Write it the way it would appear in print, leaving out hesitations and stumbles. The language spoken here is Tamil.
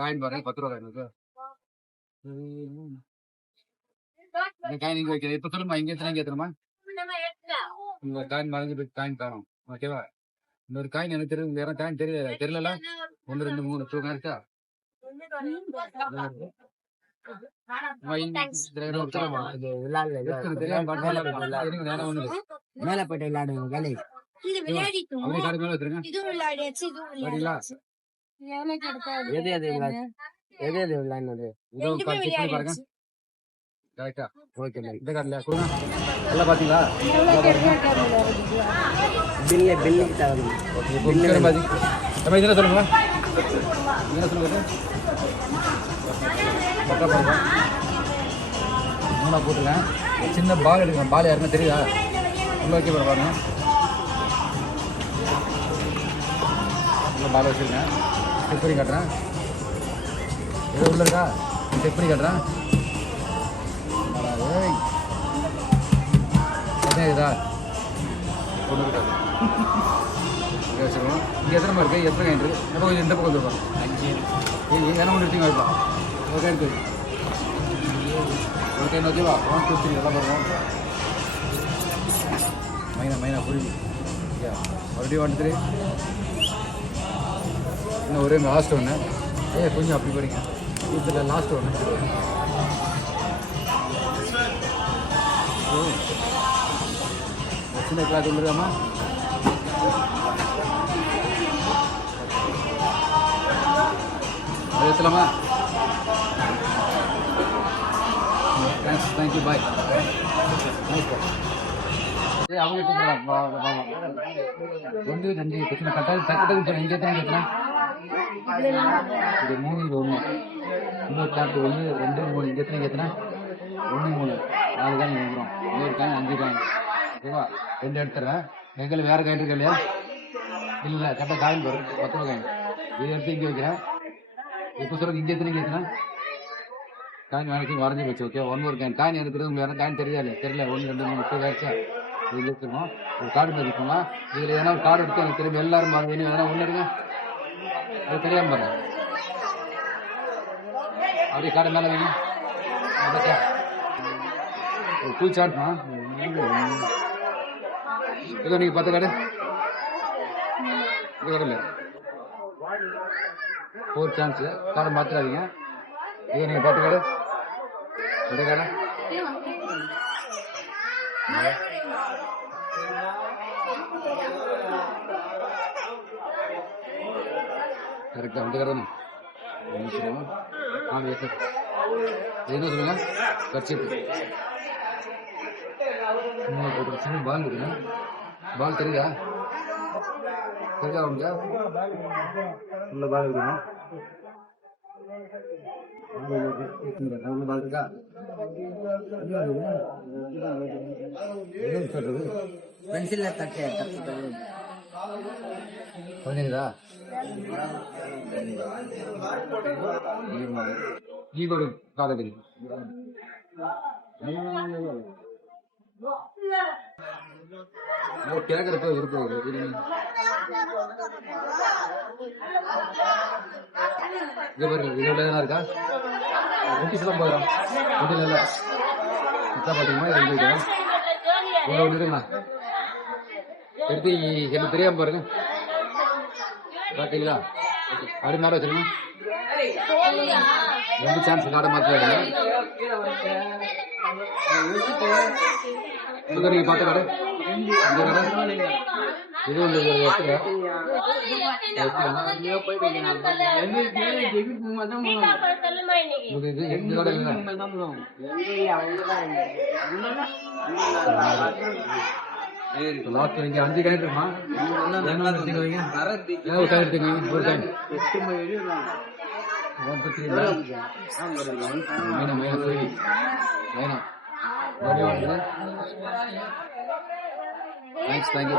காயின் பாருங்க 10 ரூபா காயின் இருக்கு. இந்த காயின் இங்க வைக்கிறேன். இப்ப சொல்லுமா இங்க எத்தனை ஏத்தணுமா? இந்த காயின் மறைஞ்சு காயின் காணும். ஓகேவா? இன்னொரு காயின் எனக்கு தெரியும். வேற காயின் தெரியல. 1 2 3 தூக்கம் இருக்கா? மேல போயிட்டு விளையாடுங்க. எது விளையாடுனது பாத்தீங்களா? சொல்லுங்க மூணா போட்டுருக்கேன். சின்ன பால் எடுக்கிறேன். பால் யாருன்னா தெரியுதா? உள்ள வைக்க போகிற பாருங்க. உள்ள பால் வச்சுருக்கேன். செக் பண்ணி காட்டுறேன். எது உள்ள இருக்கா? செக் பண்ணி காட்டுறேன். இதா ஒன்று இருக்காது. இங்கே வச்சுருக்கோம். இங்கே எத்தனை மாதிரி இருக்குது? எத்தனை காயின் இருக்குது? எப்போ கொஞ்சம் இந்த பக்கம் வந்துருக்கோம். 5 ஏன்னா ஒன்று எடுத்து வைக்கலாம். ஓகே இருக்குது. ஓகே ஓகேவா? 1 2 3 எல்லாம் பண்ணுவோம். மைனா புரியுது. மறுபடியும் 1 2 3. இன்னும் ஒரே லாஸ்ட் ஒன்று. கொஞ்சம் அப்படி போறீங்க. இதில் லாஸ்ட் ஒன்று. சின்ன கிளாஸ் வந்துருக்காமா? அது எடுத்துலாமா? Thank you bye. அவங்க 1 2 பிரச்சனை கட்டாது இங்கே தான் கேட்கலாம். இது 3 இது 1 இன்னொரு சாப்பிட்டு 1 2 3 இங்கே எத்தனை கேட்குறேன்? 1 3 4 தான் வந்துடும். இன்னொரு காயின் 5 காயின். ஓகேவா? 2 எடுத்துறேன். எங்களுக்கு வேறு காயின் இருக்கு இல்லையா? இல்லை கரெக்டாக காயின் போகிறேன். 10 ரூபா காயின். இது எடுத்து இங்கே வைக்கிறேன். இப்போ சொல்லுங்க இங்கே எத்தனை கேட்குறேன்? காயின் வேலைக்கு வரைஞ்சி வச்சு. ஓகே 1 ஒரு காயின். காயின் எனக்கு தெரியும். வேறு காயின் தெரியல 1 2 3 4 ஆயிடுச்சா? இது இருக்கணும். ஒரு கார்டு மதிப்போமா? இதில் எதனா ஒரு கார்டு எடுத்து எனக்கு தெரியும். எல்லாரும் பாருங்க. இன்னும் எதனா ஒன்று இருங்க. அது தெரியாமல் பாருங்க. அப்படியே கார்டு மேலே வைங்க. ஒரு ஃபுல் சார்ட்மா. இதோ நீங்கள் 10 கார்டு. இது கடை 4 சான்ஸு. கார்டு மாற்றிடாதீங்க. இதோ நீங்கள் 10 கார்டு. இந்த கார்டு கரெக்டாக வந்து கடை என்ன சொல்லுங்க? கட்சிப்பு சின்ன பால் இருக்குங்க. பால் தெரியுதா? உங்க உள்ள பால் இருக்கணும். பால் இருக்கா? பென்சில்ல தட்டு புரிஞ்சுதா? ஒரு காலை கேட்கறப்ப விருப்பம் இதுல இருக்கா? ரூபீஸ்லாம் போயிடும். இதுல இல்லை பார்த்தீங்கன்னா எடுத்து எனக்கு தெரியாம பாருங்க. பார்த்தீங்களா? அப்படி மேலே வச்சுருங்க. 2 சான்ஸ் கார்டை மாற்ற நீங்க பார்த்த கடை இது ஒன்று லாஸ்ட் நீங்க 5 காயின் இருக்குமா? ஒரு காயின் எடுத்துக்கோங்க. ஒரு காயின் வேணாம். Thanks, thank you.